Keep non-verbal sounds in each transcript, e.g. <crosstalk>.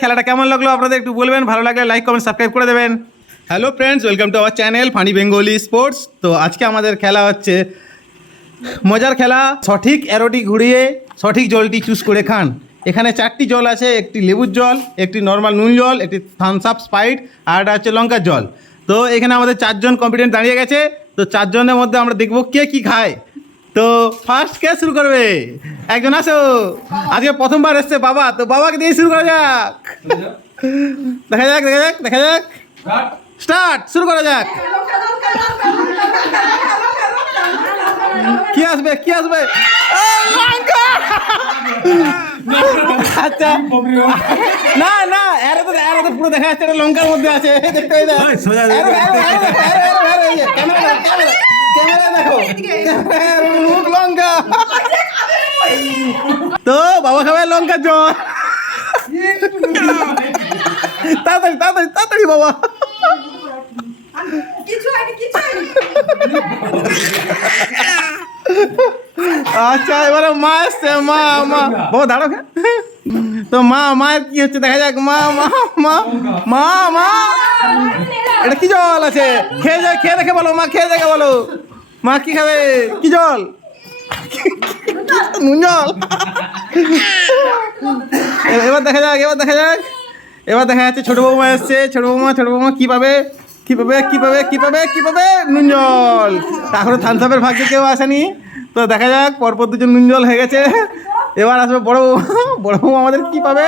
খেলাটা কেমন লাগল আপনাদের একটু বলবেন? ভালো লাগলে লাইক কমেন্ট সাবস্ক্রাইব করে দেবেন। Hello friends welcome to our channel funny Bengali sports তো আজকে আমাদের খেলা হচ্ছে, মজার খেলা, সঠিক অ্যারোটি ঘুরিয়ে সঠিক জলটি চুজ করে খান। এখানে চারটি জল আছে, একটি লেবুর জল, একটি নর্মাল নুন জল, একটি থামস আপ স্পাইট আর একটা হচ্ছে লঙ্কার জল। তো এখানে আমাদের চারজন কম্পিটেন্ট দাঁড়িয়ে গেছে। তো চারজনের মধ্যে আমরা দেখব কে কি খায়। তো ফার্স্ট কে শুরু করবে? একজন আসো। আজকে প্রথমবার এসছে বাবা। তো বাবাকে দিয়ে শুরু করা যাক। দেখা যাক দেখা যাক দেখা যাক। স্টার্ট শুরু করা যাক। কি আসবে কি আসবে? আচ্ছা। না না এর তো এর তো পুরো দেখা যাচ্ছে এটা লঙ্কার মধ্যে আছে এই দেখো এই দেখো ওই, সোজা arrow, arrow, arrow, arrow, arrow, arrow, arrow, এই যে, ক্যামেরা ক্যামেরা ক্যামেরা দেখো। লঙ্কা। তো বাবা খাবে লঙ্কার জল। তাড়াতাড়ি তাড়াতাড়ি তাড়াতাড়ি বাবা। আচ্ছা এবারে মা এসছে মা মা। বাবা দাঁড়ো। তো মা মায়ের কি হচ্ছে? দেখা যাক মা মা মা মা মা। এটা কি জল আছে? খেয়ে যায় খেয়ে দেখে বলো মা খেয়ে দেখে বলো। মা কি খাবে? কি জল? নুন জল? এবার দেখা যাক, এবার দেখা যাক। এবার দেখা যাচ্ছে ছোট বৌমা এসছে। ছোট বৌমা ছোট বৌমা, কি পাবে? কি পাবে? কি পাবে? কি পাবে? কি পাবে? নুন জল থানসাপের ভাগ্যে কেউ আসেনি। তো দেখা যাক, পরপর দুজন নুন জল হয়ে গেছে। এবার আসবে বড় বড় বৌমা আমাদের কি পাবে?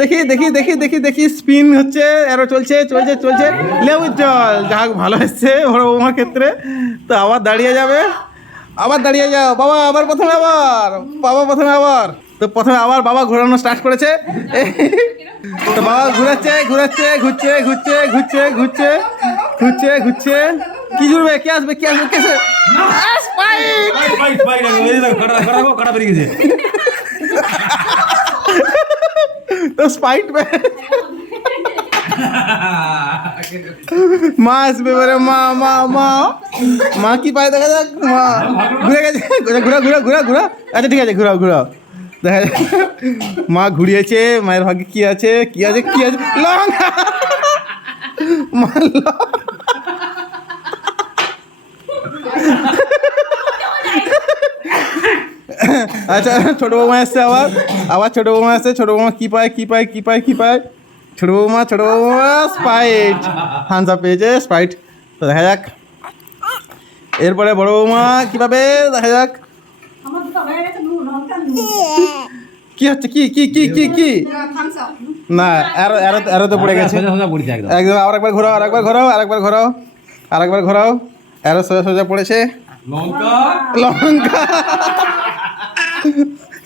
দেখি দেখি দেখি দেখি দেখি। স্পিন হচ্ছে আরও চলছে চলছে চলছে। লেবুর জল। যা হোক ভালো এসছে বড় বৌমার ক্ষেত্রে। তো আবার দাঁড়িয়ে যাবে। আবার দাঁড়িয়ে যাও। বাবা আবার প্রথমে আবার। বাবা প্রথমে আবার। তো প্রথমে আবার বাবা ঘোরানো স্টার্ট করেছে। তো বাবা ঘুরাচ্ছে ঘুরাচ্ছে ঘুরছে ঘুরছে ঘুরছে ঘুরছে ঘুরছে ঘুরছে। কি জুড়বে? কে আসবে? কে আসবে? কে আসবে? তো স্পাইট <laughs> মা আসবে এবারে মা মা মা। মা কি পায় দেখা যাক? মা। ঘুরে গেছে। ঘুরা ঘুরা ঘুরা ঘুরা আচ্ছা ঠিক আছে, ঘুরাও ঘুরাও। দেখা যাক। মা ঘুরিয়েছে, মায়ের ভাগ্যে কি আছে কি আছে কি আছে? লঙ্কা। মা। আচ্ছা ছোট বৌমা এসছে আবার। আবার ছোট বৌমা এসছে। ছোট বৌমা কি পায় কি পায় কি পায় কি পায়? ছোট বৌমা ছোট বৌমা স্পাইট। হানসা পেয়েছে স্পাইট। তো দেখা যাক। এরপরে বড় বৌমা কি পাবে? দেখা যাক। কি হচ্ছে? কি কি কি কি কি? আপ না এরো এরো এরো তো পড়ে গেছে। একদম। আর একবার ঘোরাও আর একবার ঘোরাও আর একবার ঘোরাও আর একবার ঘোরাও। এরো সোজা সোজা পড়েছে। লঙ্কা? লঙ্কা।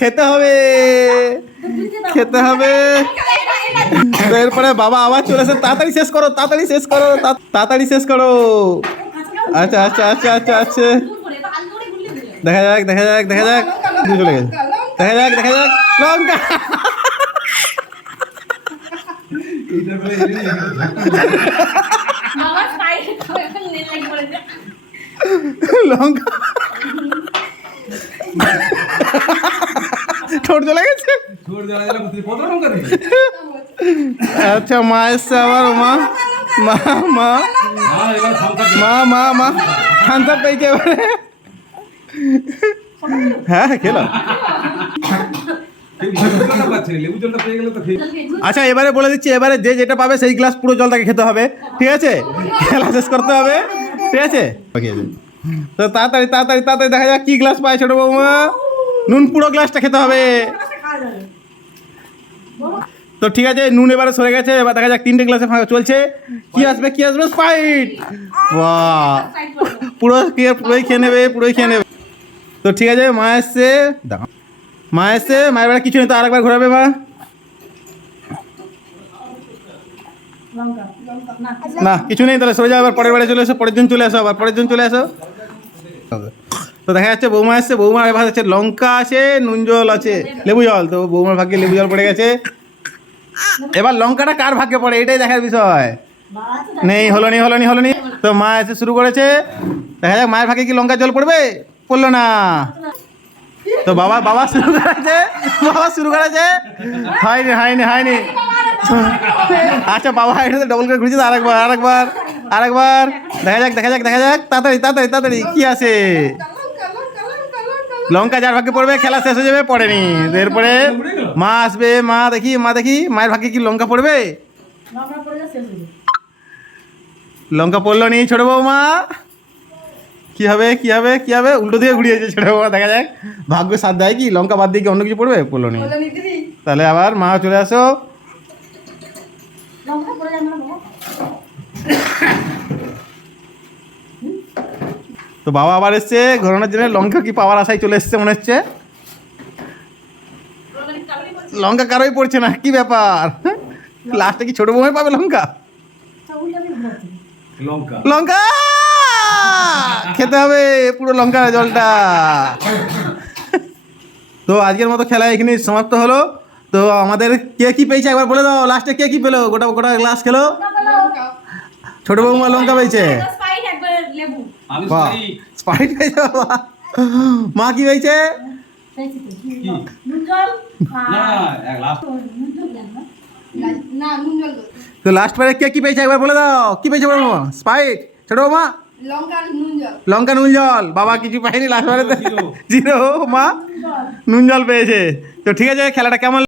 খেতে হবে। খেতে হবে। এরপরে বাবা আবার চলে এসে তাড়াতাড়ি শেষ করো, তাড়াতাড়ি শেষ করো তাড়াতাড়ি শেষ করো। আচ্ছা আচ্ছা আচ্ছা আচ্ছা আচ্ছা। দেখা যাক দেখা যাক দেখা যাক। চলে গেছে। দেখা যাক দেখা যাক। লঙ্কা। বাবা স্পাইস এখন নেট লাইট করেছে লঙ্কা ঠোঁট চলে গেছে আচ্ছা মা এসছে আবার, মা। মা মা। মা মা মা। খানসা পেয়েছে এবারে। হ্যাঁ খেলাম আচ্ছা এবারে বলে দিচ্ছি, এবারে যে যেটা পাবে সেই গ্লাস পুরো জলটাকে খেতে হবে। ঠিক আছে? খেলা শেষ করতে হবে। ঠিক আছে? তো তাড়াতাড়ি তাড়াতাড়ি তাড়াতাড়ি দেখা যাক কি গ্লাস পায় ছোট বৌমা। নুন পুরো গ্লাসটা খেতে হবে। তো ঠিক আছে, নুন এবারে সরে গেছে, এবার দেখা যাক তিনটে গ্লাসে ফাঁকা চলছে। কি আসবে কি আসবে? স্পাইট বাহ পুরো পুরোই খেয়ে নেবে, পুরোই খেয়ে নেবে। তো ঠিক আছে, মা এসছে। মা এসছে মায়ের বেলা কিছু নেই তো, আরেকবার ঘোরাবে মা। না, কিছু নেই, তাহলে সরে যাও আবার পরের বারে চলে এসো, পরের দিন চলে আসো আবার পরের দিন চলে আসো তো দেখা যাচ্ছে, বৌমা এসছে, বৌমার এবার আছে, লঙ্কা আছে, নুন জল আছে, লেবু জল। তো বৌমার ভাগ্যে লেবু জল পড়ে গেছে। এবার লঙ্কাটা কার ভাগ্যে পড়ে? এটাই দেখার বিষয়। নেই হলো নি হলো নি হলো নি তো মা এসে শুরু করেছে। দেখা যাক, মায়ের ভাগে কি লঙ্কা জল পড়বে? পড়ল না। তো বাবা বাবা শুরু করেছে। বাবা শুরু করেছে। হয়নি হয়নি হয়নি। আচ্ছা বাবা এটা ডবল করে ঘুরেছে। আরেকবার আরেকবার আরেকবার। দেখা যাক দেখা যাক দেখা যাক। তাড়াতাড়ি তাড়াতাড়ি তাড়াতাড়ি। কি আছে? লঙ্কা যার ভাগ্যে পড়বে খেলা শেষ হয়ে যাবে পড়েনি। এরপরে মা আসবে মা দেখি মা দেখি মায়ের ভাগ্যে কি লঙ্কা পড়বে? লঙ্কা পড়ল নি ছোট বৌমা। কি হবে কি হবে কি হবে? উল্টো দিয়ে ঘুরিয়েছে ছোট বৌমা দেখা যাক। ভাগ্য সাথ দেয় কি? লঙ্কা বাদ দিয়ে কি অন্য কিছু পড়বে? পড়ল নি। তাহলে আবার মা চলে আসো লঙ্কা পড়ে যাবে না বাবা তো বাবা আবার এসছে ঘোরানোর জন্য লঙ্কা কি পাওয়ার আশায় চলে এসছে মনে হচ্ছে? লঙ্কা কারোই পড়ছে না কি ব্যাপার? লাস্টে কি ছোট বৌমাই পাবে লঙ্কা। লঙ্কা। লঙ্কা! খেতে হবে পুরো লঙ্কা জলটা। তো আজকের মতো খেলা এখানে সমাপ্ত হলো। তো আমাদের কে কি পেয়েছে একবার বলে দাও লাস্টে কে কি পেল? গোটা গোটা গ্লাস খেলো। ছোট বৌমা লঙ্কা পেয়েছে। স্পাইট আমি স্পাইট পেয়েছে বাবা। মা কি পেয়েছি তো। লাস্ট পারে কে কি পেয়েছে? একবার বলে দাও। কি পেয়েছে বৌমা স্পাইট ছোট বৌমা? লঙ্কা নুন জল। বাবা কিছু পাইনি লাস্ট জিরো। জিরো মা নুন জল পেয়েছে। তো ঠিক আছে খেলাটা কেমন